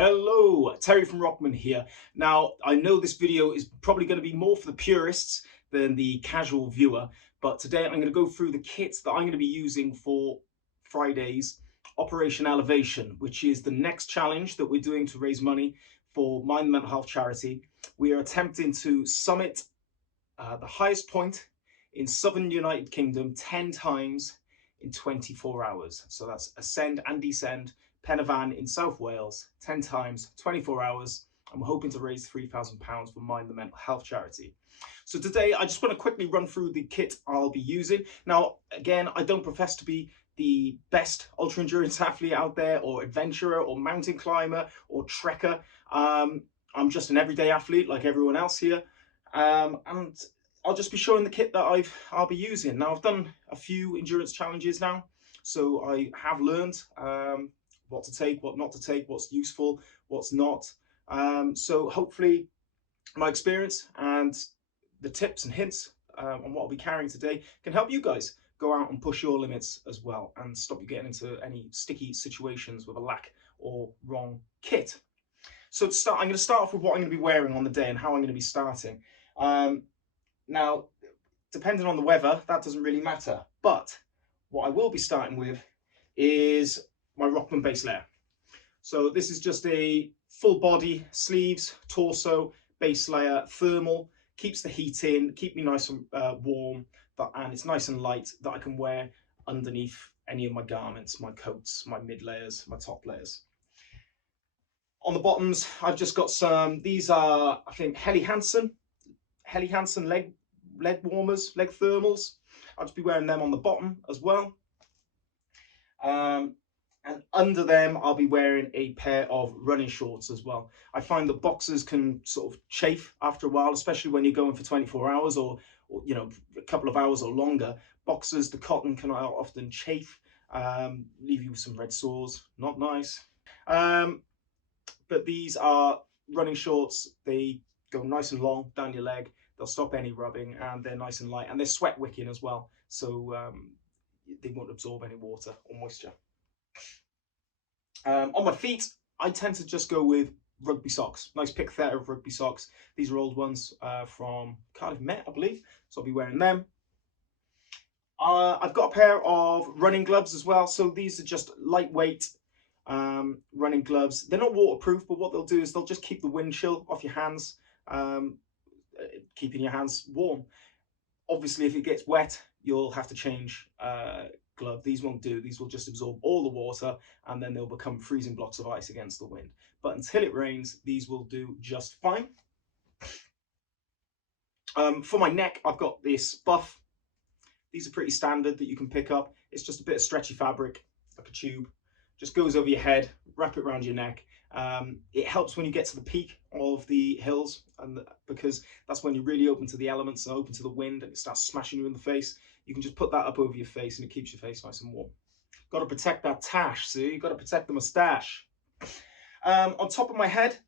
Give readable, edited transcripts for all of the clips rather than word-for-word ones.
Hello, Terry from Rockman here. Now, I know this video is probably going to be more for the purists than the casual viewer, but today I'm going to go through the kits that I'm going to be using for Friday's Operation Elevation, which is the next challenge that we're doing to raise money for Mind and Mental Health charity. We are attempting to summit the highest point in southern United Kingdom 10 times in 24 hours. So that's ascend and descend Pen y Fan in South Wales 10 times, 24 hours. And we're hoping to raise £3,000 for Mind the Mental Health charity. So today I just want to quickly run through the kit I'll be using. Now, again, I don't profess to be the best ultra endurance athlete out there, or adventurer, or mountain climber, or trekker. I'm just an everyday athlete like everyone else here. And I'll just be showing the kit that I'll be using. Now, I've done a few endurance challenges now, so I have learned what to take, what not to take, what's useful, what's not. So hopefully my experience and the tips and hints on what I'll be carrying today can help you guys go out and push your limits as well and stop you getting into any sticky situations with a lack or wrong kit. So to start, I'm going to start off with what I'm going to be wearing on the day and how I'm going to be starting. Now, depending on the weather, that doesn't really matter. But what I will be starting with is my Rockman base layer. So this is just a full body, sleeves, torso, base layer, thermal, keeps the heat in, keep me nice and warm, and it's nice and light that I can wear underneath any of my garments, my coats, my mid layers, my top layers. On the bottoms, I've just got some, these are, I think, Helly Hansen leg warmers, leg thermals. I'll just be wearing them on the bottom as well. And under them, I'll be wearing a pair of running shorts as well. I find that boxers can sort of chafe after a while, especially when you're going for 24 hours or you know, a couple of hours or longer. Boxers, the cotton can often chafe, leave you with some red sores, not nice. But these are running shorts. They go nice and long down your leg. They'll stop any rubbing, and they're nice and light, and they're sweat wicking as well, so they won't absorb any water or moisture. On my feet, I tend to just go with rugby socks. Nice pick there of rugby socks. These are old ones from Cardiff Met, I believe, so I'll be wearing them. I've got a pair of running gloves as well. So these are just lightweight running gloves. They're not waterproof, but what they'll do is they'll just keep the wind chill off your hands, keeping your hands warm. Obviously, if it gets wet, you'll have to change glove. These won't do. These will just absorb all the water, and then they'll become freezing blocks of ice against the wind. But until it rains, these will do just fine. For my neck, I've got this buff. These are pretty standard that you can pick up. It's just a bit of stretchy fabric, like a tube. Just goes over your head, wrap it around your neck. It helps when you get to the peak of the hills, and because that's when you're really open to the elements and open to the wind, and it starts smashing you in the face. You can just put that up over your face, and it keeps your face nice and warm. Got to protect that tash, see? You've got to protect the moustache. On top of my head,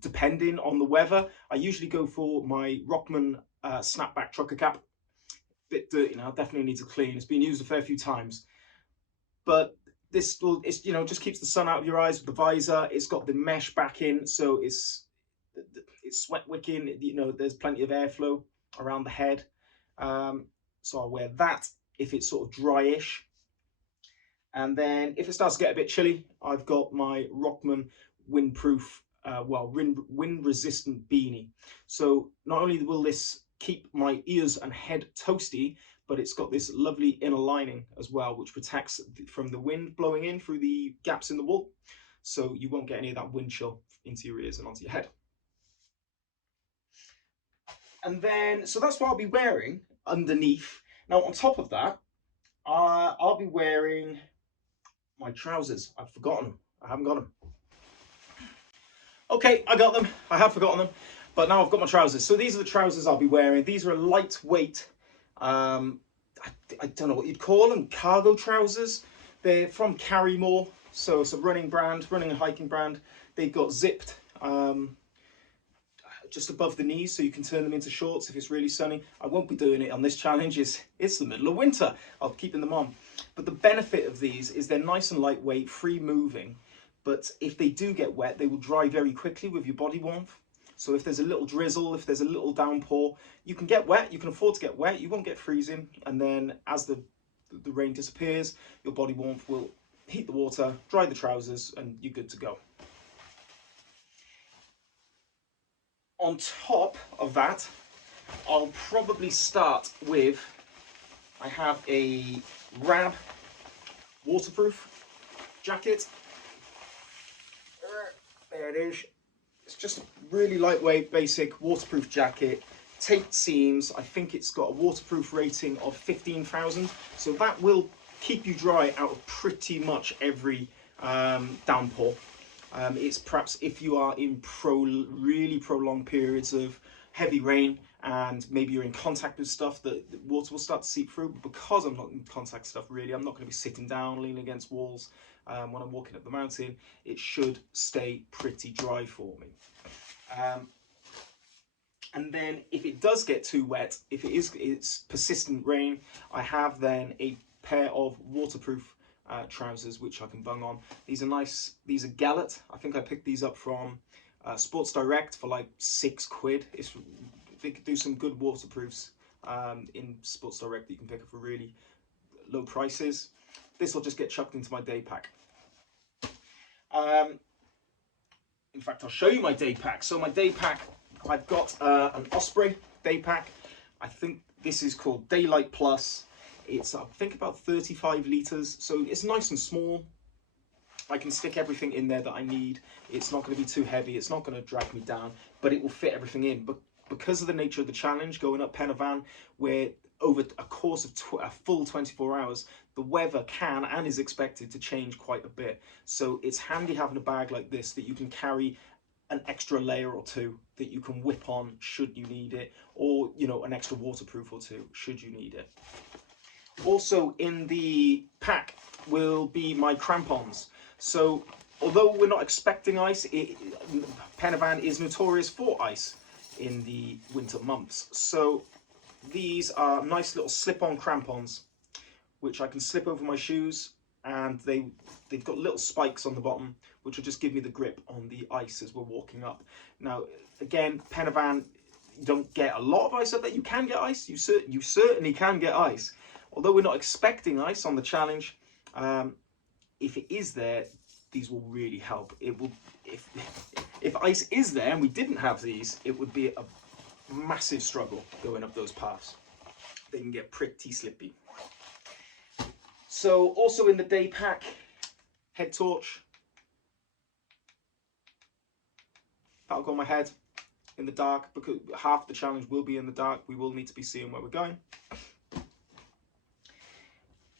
depending on the weather, I usually go for my Rockman snapback trucker cap. Bit dirty now, definitely needs a clean. It's been used a fair few times, but this will, you know, just keeps the sun out of your eyes with the visor. It's got the mesh backing, so it's sweat wicking. You know, there's plenty of airflow around the head. So I'll wear that if it's sort of dryish. And then if it starts to get a bit chilly, I've got my Rockman windproof, wind resistant beanie. So not only will this keep my ears and head toasty, but it's got this lovely inner lining as well, which protects from the wind blowing in through the gaps in the wool. So you won't get any of that wind chill into your ears and onto your head. And then, so that's what I'll be wearing underneath. Now, on top of that, I'll be wearing my trousers. I've forgotten them. I haven't got them. Okay, I got them. I have forgotten them. But now I've got my trousers. So these are the trousers I'll be wearing. These are a lightweight, I don't know what you'd call them, cargo trousers. They're from Carrymore. So it's a running and hiking brand. They've got zipped just above the knees, so you can turn them into shorts if it's really sunny. I won't be doing it on this challenge. It's the middle of winter. I'll be keeping them on. But the benefit of these is they're nice and lightweight, free moving. but if they do get wet, they will dry very quickly with your body warmth. So if there's a little drizzle, if there's a little downpour, you can get wet, you can afford to get wet, you won't get freezing, and then as the rain disappears, your body warmth will heat the water, dry the trousers, and you're good to go. On top of that, I'll probably start with, I have a Rehab waterproof jacket. There it is. It's just a really lightweight, basic waterproof jacket. Taped seams. I think it's got a waterproof rating of 15,000. So that will keep you dry out of pretty much every downpour. It's perhaps if you are in really prolonged periods of heavy rain and maybe you're in contact with stuff that the water will start to seep through. But because I'm not in contact with stuff really, I'm not going to be sitting down, leaning against walls when I'm walking up the mountain. It should stay pretty dry for me. And then if it does get too wet, if it's persistent rain, I have then a pair of waterproof trousers which I can bung on. These are nice. These are Gallet. I think I picked these up from Sports Direct for like £6. They could do some good waterproofs in Sports Direct that you can pick up for really low prices. This will just get chucked into my day pack. In fact, I'll show you my day pack. So my day pack, I've got an Osprey day pack. I think this is called Daylight Plus. It's, I think, about 35 litres. So it's nice and small. I can stick everything in there that I need. It's not going to be too heavy. It's not going to drag me down, but it will fit everything in. But because of the nature of the challenge, going up Pen y Fan, where over a course of a full 24 hours, the weather can and is expected to change quite a bit. So it's handy having a bag like this that you can carry an extra layer or two that you can whip on should you need it, or, you know, an extra waterproof or two should you need it. Also in the pack will be my crampons. So although we're not expecting ice, Pen y Fan is notorious for ice in the winter months. So these are nice little slip-on crampons which I can slip over my shoes, and they've got little spikes on the bottom which will just give me the grip on the ice as we're walking up. Now again, Pen y Fan, you don't get a lot of ice up there. You can get ice, you certainly can get ice. Although we're not expecting ice on the challenge, if it is there, these will really help. It will, if ice is there and we didn't have these, it would be a massive struggle going up those paths. They can get pretty slippy. So also in the day pack, head torch. That'll go on my head in the dark, because half the challenge will be in the dark. We will need to be seeing where we're going.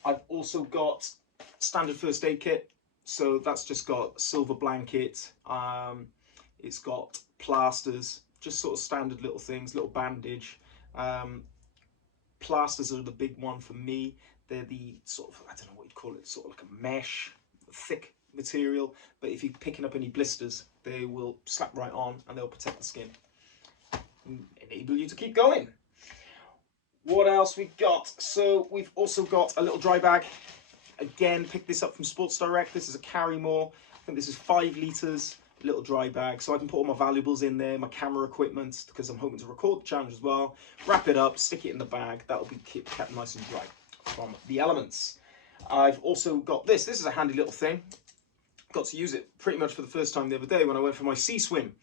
I've also got standard first aid kit. So that's just got silver blanket. It's got plasters, just sort of standard little things, little bandage. Plasters are the big one for me. They're the sort of, I don't know what you'd call it, sort of like a mesh, thick material. But if you're picking up any blisters, they will slap right on and they'll protect the skin and enable you to keep going. What else we got? So we've also got a little dry bag. Again, picked this up from Sports Direct. This is a Carry More. I think this is 5 litres, little dry bag. So I can put all my valuables in there, my camera equipment, because I'm hoping to record the challenge as well. Wrap it up, stick it in the bag. That'll be kept nice and dry from the elements. I've also got this. This is a handy little thing. Got to use it pretty much for the first time the other day when I went for my sea swim.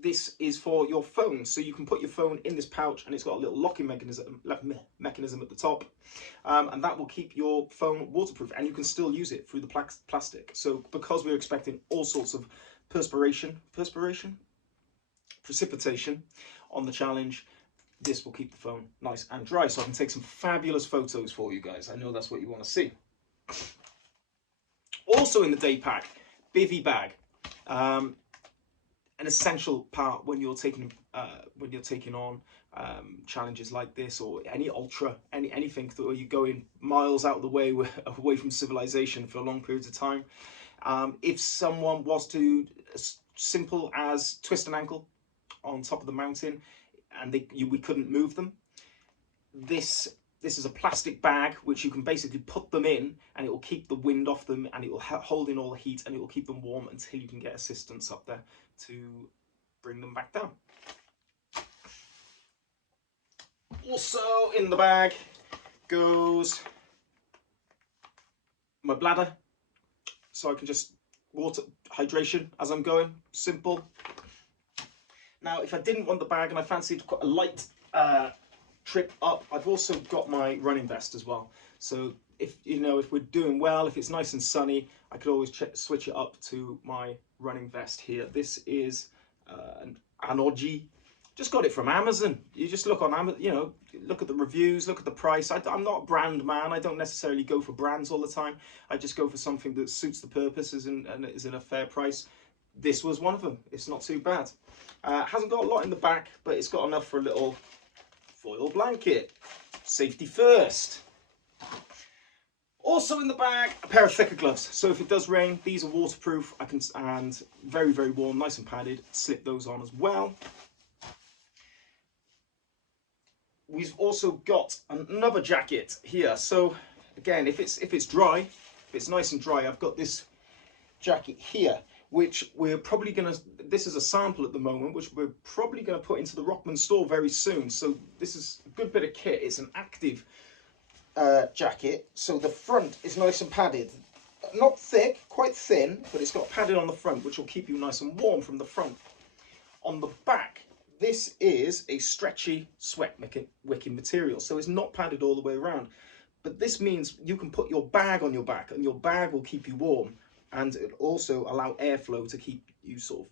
This is for your phone, so you can put your phone in this pouch, and it's got a little locking mechanism at the top, and that will keep your phone waterproof, and you can still use it through the plastic. So because we're expecting all sorts of precipitation on the challenge, this will keep the phone nice and dry, so I can take some fabulous photos for you guys. I know that's what you want to see. Also in the day pack, bivy bag. An essential part when you're taking on challenges like this, or any ultra, anything where you're going miles out of the way, away from civilization for long periods of time. If someone was to, as simple as twist an ankle on top of the mountain, and we couldn't move them, this this is a plastic bag which you can basically put them in, and it will keep the wind off them, and it will hold in all the heat, and it will keep them warm until you can get assistance up there to bring them back down. Also in the bag goes my bladder, so I can just water hydration as I'm going. Simple. Now, if I didn't want the bag and I fancied quite a light trip up, I've also got my running vest as well. So if if we're doing well, if it's nice and sunny, I could always switch it up to my running vest here. This is an Anoji. Just got it from Amazon. You just look on Amazon, look at the reviews, look at the price. I'm not a brand man. I don't necessarily go for brands all the time. I just go for something that suits the purposes and is in a fair price. This was one of them. It's not too bad. Hasn't got a lot in the back, but it's got enough for a little foil blanket. Safety first. Also in the bag, a pair of thicker gloves. So if it does rain, these are waterproof. And very, very warm, nice and padded. Slip those on as well. We've also got another jacket here. So again, if it's dry, if it's nice and dry, I've got this jacket here, which we're probably going to, this is a sample at the moment, which we're probably going to put into the Rockman store very soon. So this is a good bit of kit. It's an active jacket. So the front is nice and padded. Not thick, quite thin, but it's got padding on the front, which will keep you nice and warm from the front. On the back, this is a stretchy sweat wicking material, so it's not padded all the way around. But this means you can put your bag on your back, and your bag will keep you warm, and it also allow airflow to keep you sort of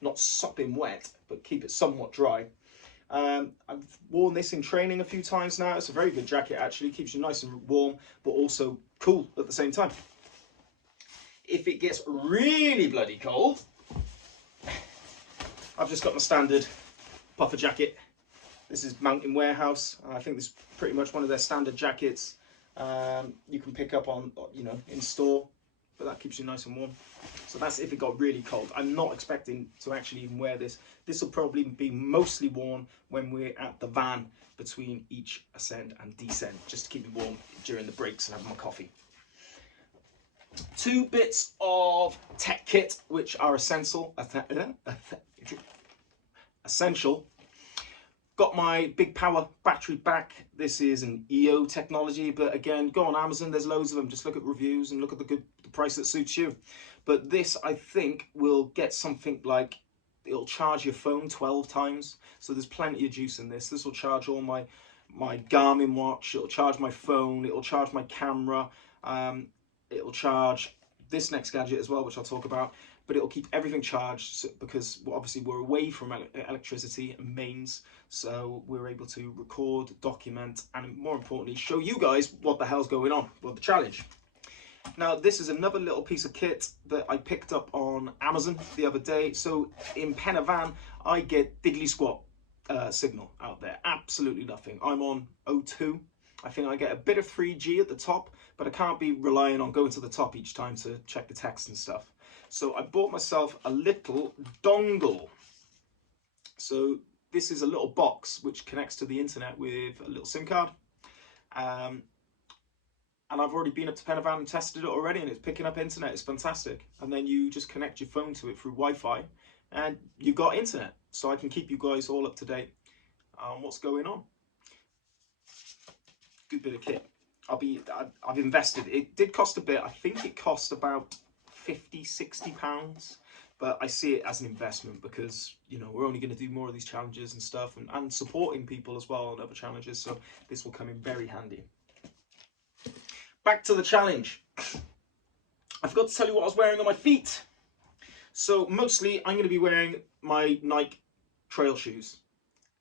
not sopping wet, but keep it somewhat dry. I've worn this in training a few times now. It's a very good jacket, actually. Keeps you nice and warm, but also cool at the same time. If it gets really bloody cold, I've just got my standard puffer jacket. This is Mountain Warehouse. I think this is pretty much one of their standard jackets. You can pick up on, in store, but that keeps you nice and warm. So that's if it got really cold. I'm not expecting to actually even wear this. This will probably be mostly worn when we're at the van between each ascent and descent, just to keep me warm during the breaks and have my coffee. 2 bits of tech kit which are essential. Got my big power battery back. This is an EO technology, but again, go on Amazon, there's loads of them. Just look at reviews and look at the price that suits you. But this, I think, will get something like, it'll charge your phone 12 times. So there's plenty of juice in this. This will charge all my Garmin watch, it'll charge my phone, it'll charge my camera, it'll charge this next gadget as well, which I'll talk about. But it'll keep everything charged because obviously we're away from electricity and mains, so we're able to record, document, and more importantly, show you guys what the hell's going on with the challenge. Now, this is another little piece of kit that I picked up on Amazon the other day. So in Pen y Fan, I get diddly squat signal out there, absolutely nothing. I'm on O2. I think I get a bit of 3G at the top, but I can't be relying on going to the top each time to check the text and stuff. So I bought myself a little dongle. So this is a little box which connects to the internet with a little SIM card. And I've already been up to Pen y Fan and tested it already, and it's picking up internet. It's fantastic. And then you just connect your phone to it through Wi-Fi, and you've got internet. So I can keep you guys all up to date on what's going on. Good bit of kit. I've invested. It did cost a bit. I think it cost about £50–60, but I see it as an investment because we're only going to do more of these challenges and stuff, and supporting people as well on other challenges, so this will come in very handy. Back to the challenge. I forgot to tell you what I was wearing on my feet. So mostly I'm going to be wearing my Nike trail shoes.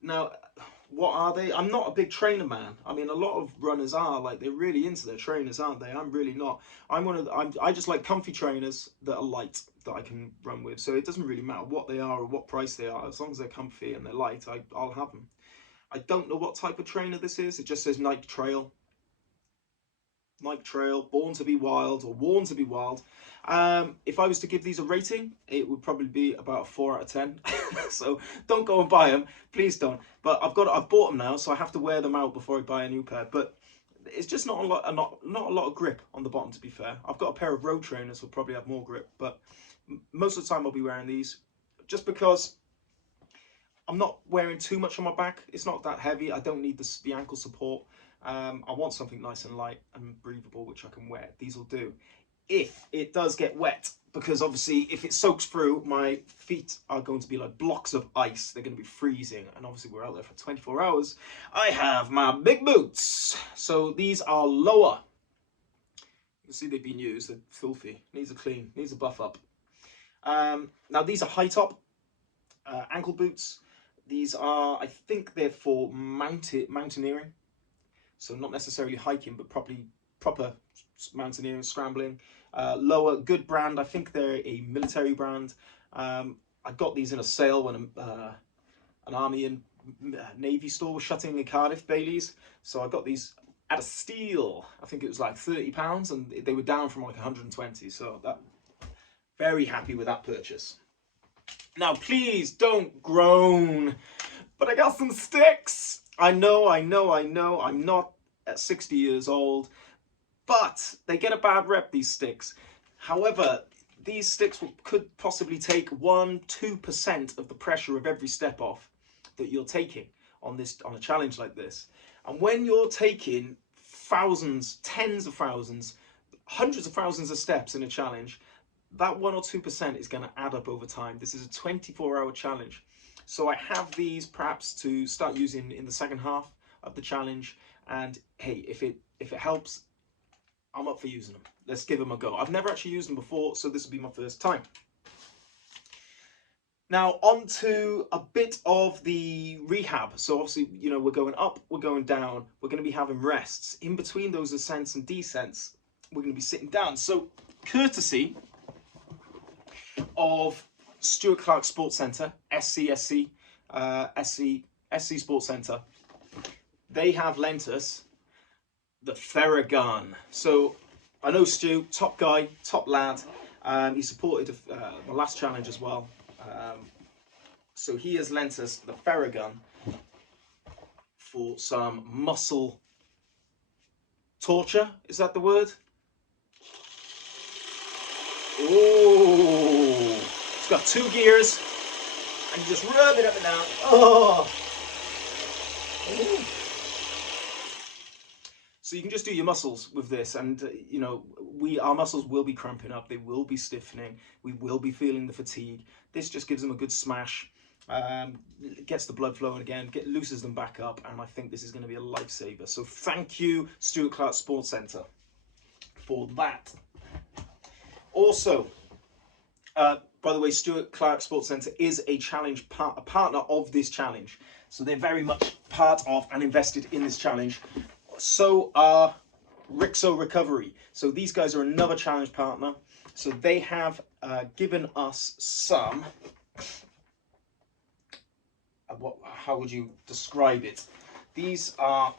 Now, what are they? I'm not a big trainer man. I mean, a lot of runners are, like, they're really into their trainers, aren't they? I'm really not. I just like comfy trainers that are light, that I can run with. So it doesn't really matter what they are or what price they are. As long as they're comfy and they're light, I'll have them. I don't know what type of trainer this is. It just says Nike Trail. Nike Trail, born to be wild, or worn to be wild. If I was to give these a rating, it would probably be about a 4 out of 10. So don't go and buy them, please don't. But I've bought them now, so I have to wear them out before I buy a new pair. But it's just not a lot, not a lot of grip on the bottom. To be fair, I've got a pair of road trainers will probably have more grip, but most of the time I'll be wearing these, just because I'm not wearing too much on my back. It's not that heavy. I don't need the ankle support. I want something nice and light and breathable, which I can wear. These will do. If it does get wet, because obviously if it soaks through, my feet are going to be like blocks of ice. They're going to be freezing, and obviously we're out there for 24 hours. I have my big boots. So these are lower. You can see they've been used. They're filthy. Needs a clean. Needs a buff up. Now these are high top ankle boots. These are, I think they're for mountaineering. So not necessarily hiking, but proper mountaineering, scrambling. Lower, good brand. I think they're a military brand. I got these in a sale when an army and navy store was shutting in Cardiff, Bailey's. So I got these at a steal. I think it was like £30, and they were down from like 120. So that, very happy with that purchase. Now, please don't groan, but I got some sticks. I know. I'm not at 60 years old, but they get a bad rep, these sticks. However, these sticks could possibly take 1-2% of the pressure of every step off that you're taking on a challenge like this. And when you're taking thousands, tens of thousands, hundreds of thousands of steps in a challenge, that 1 or 2% is going to add up over time. This is a 24-hour challenge. So I have these perhaps to start using in the second half of the challenge. And hey, if it helps, I'm up for using them. Let's give them a go. I've never actually used them before, so this will be my first time. Now on to a bit of the rehab. So obviously, you know, we're going up, we're going down, we're going to be having rests. In between those ascents and descents, we're going to be sitting down. So courtesy of Stuart Clark Sports Centre, SC Sports Centre, they have lent us the Theragun. So I know Stu, top guy, top lad. He supported my last challenge as well. So he has lent us the Theragun for some muscle torture. Is that the word? Oh, it's got 2 gears, and you just rub it up and down. Oh. Ooh. So you can just do your muscles with this, and you know, our muscles will be cramping up, they will be stiffening, we will be feeling the fatigue. This just gives them a good smash, gets the blood flowing again, loosens them back up, and I think this is going to be a lifesaver. So thank you, Stuart Clark Sports Centre, for that. Also, by the way, Stuart Clark Sports Centre is a partner of this challenge. So they're very much part of and invested in this challenge. So are Rixo Recovery. So these guys are another challenge partner. So they have given us some, how would you describe it? These are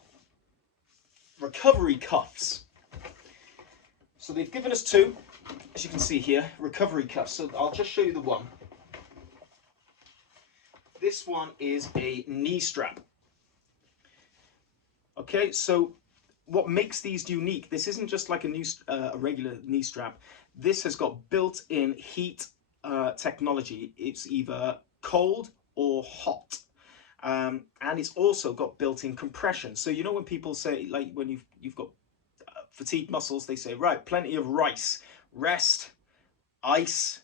recovery cuffs. So they've given us 2. As you can see here, recovery cuffs. So I'll just show you the one. This one is a knee strap. Okay, so what makes these unique, this isn't just like a regular knee strap. This has got built-in heat technology. It's either cold or hot. And it's also got built-in compression. So you know when people say, like when you've got fatigued muscles, they say, right, plenty of rice. Rest, ice,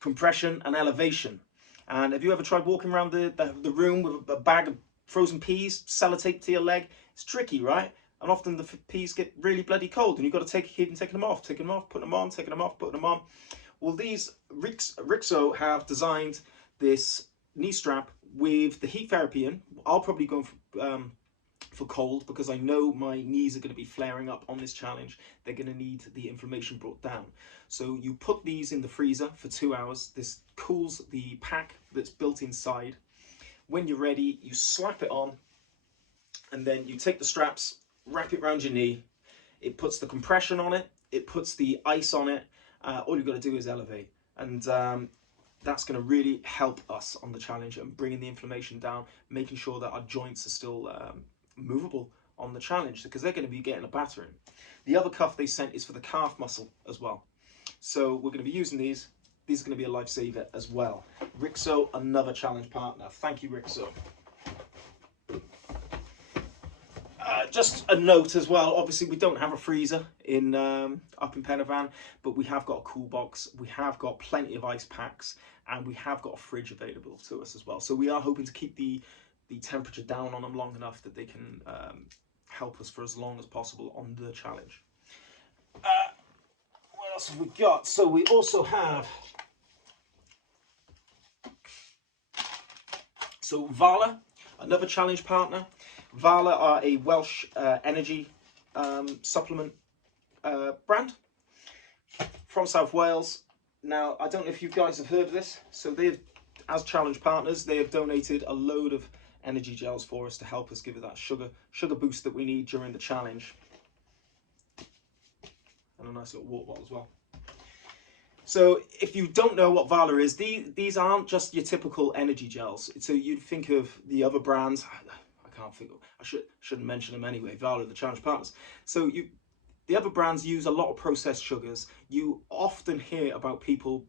compression, and elevation. And have you ever tried walking around the room with a bag of frozen peas, sellotape to your leg? It's tricky, right? And often the peas get really bloody cold, and you've got to keep taking them off, putting them on, taking them off, putting them on. Well, these Rixo have designed this knee strap with the heat therapy in. I'll probably go for cold, because I know my knees are going to be flaring up on this challenge. They're going to need the inflammation brought down. So you put these in the freezer for 2 hours. This cools the pack that's built inside. When you're ready, you slap it on, and then you take the straps, wrap it around your knee. It puts the compression on it. It puts the ice on it. All you've got to do is elevate. And that's going to really help us on the challenge and bringing the inflammation down, making sure that our joints are still movable on the challenge, because they're going to be getting a battering. The other cuff they sent is for the calf muscle as well. So we're going to be using these. These are going to be a lifesaver as well. Rixo, another challenge partner. Thank you, Rixo. Just a note as well, obviously we don't have a freezer in up in Penavan, but we have got a cool box, we have got plenty of ice packs, and we have got a fridge available to us as well. So we are hoping to keep the temperature down on them long enough that they can help us for as long as possible on the challenge. What else have we got? So we also have Vala, another challenge partner. Vala are a Welsh energy supplement brand from South Wales. Now, I don't know if you guys have heard of this. So they've, as challenge partners, they have donated a load of energy gels for us to help us give it that sugar boost that we need during the challenge. And a nice little water bottle as well. So if you don't know what Vala is, these aren't just your typical energy gels. So you'd think of the other brands. I can't think. I shouldn't mention them anyway. Vala are the challenge partners. So the other brands use a lot of processed sugars. You often hear about people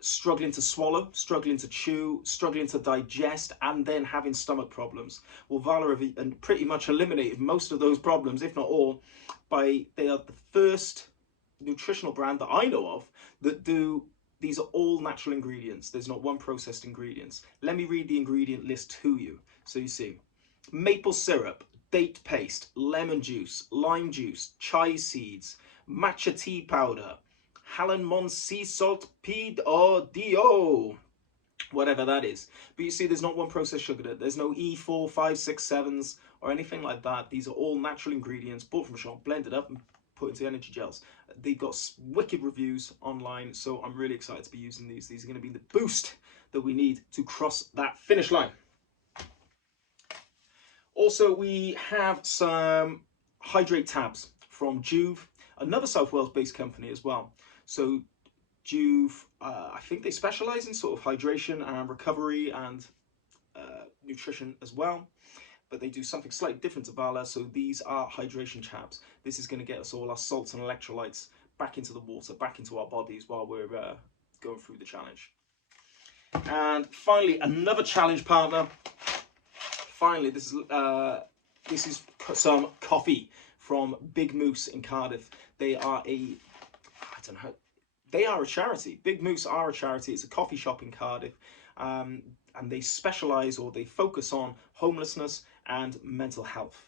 struggling to swallow, struggling to chew, struggling to digest, and then having stomach problems. Well, Vala have pretty much eliminated most of those problems, if not all, they are the first nutritional brand that I know of that these are all natural ingredients. There's not one processed ingredients. Let me read the ingredient list to you. So you see, maple syrup, date paste, lemon juice, lime juice, chai seeds, matcha tea powder, Hallenmon sea salt PDO, whatever that is. But you see, there's not one processed sugar. There's no E4, 5, 6, 7s or anything like that. These are all natural ingredients bought from a shop, blended up and put into energy gels. They've got wicked reviews online, so I'm really excited to be using these. These are going to be the boost that we need to cross that finish line. Also, we have some hydrate tabs from Juve, another South Wales based company as well. So Juve, I think they specialize in sort of hydration and recovery and nutrition as well, but they do something slightly different to Vala. So these are hydration tabs. This is going to get us all our salts and electrolytes back into the water, back into our bodies while we're going through the challenge. And finally, another challenge partner. Finally, this is some coffee from Big Moose in Cardiff. They are they are a charity. Big Moose are a charity. It's a coffee shop in Cardiff, and they specialise, or they focus on, homelessness and mental health,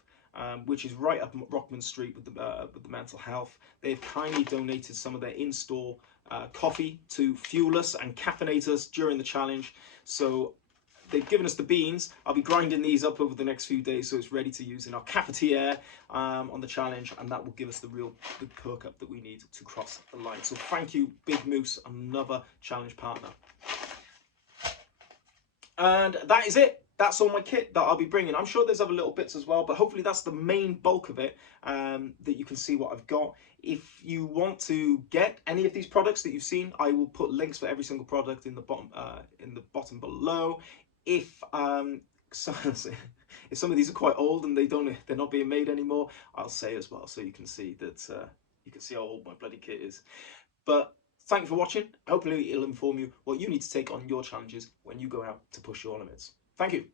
which is right up Rockman Street with the mental health. They've kindly donated some of their in-store coffee to fuel us and caffeinate us during the challenge. So they've given us the beans. I'll be grinding these up over the next few days so it's ready to use in our cafetiere on the challenge, and that will give us the real big perk up that we need to cross the line. So thank you, Big Moose, another challenge partner. And that is it. That's all my kit that I'll be bringing. I'm sure there's other little bits as well, but hopefully that's the main bulk of it, that you can see what I've got. If you want to get any of these products that you've seen, I will put links for every single product in the bottom below. If some of these are quite old and they're not being made anymore, I'll say as well, so you can see that you can see how old my bloody kit is. But thank you for watching. Hopefully it'll inform you what you need to take on your challenges when you go out to push your limits. Thank you.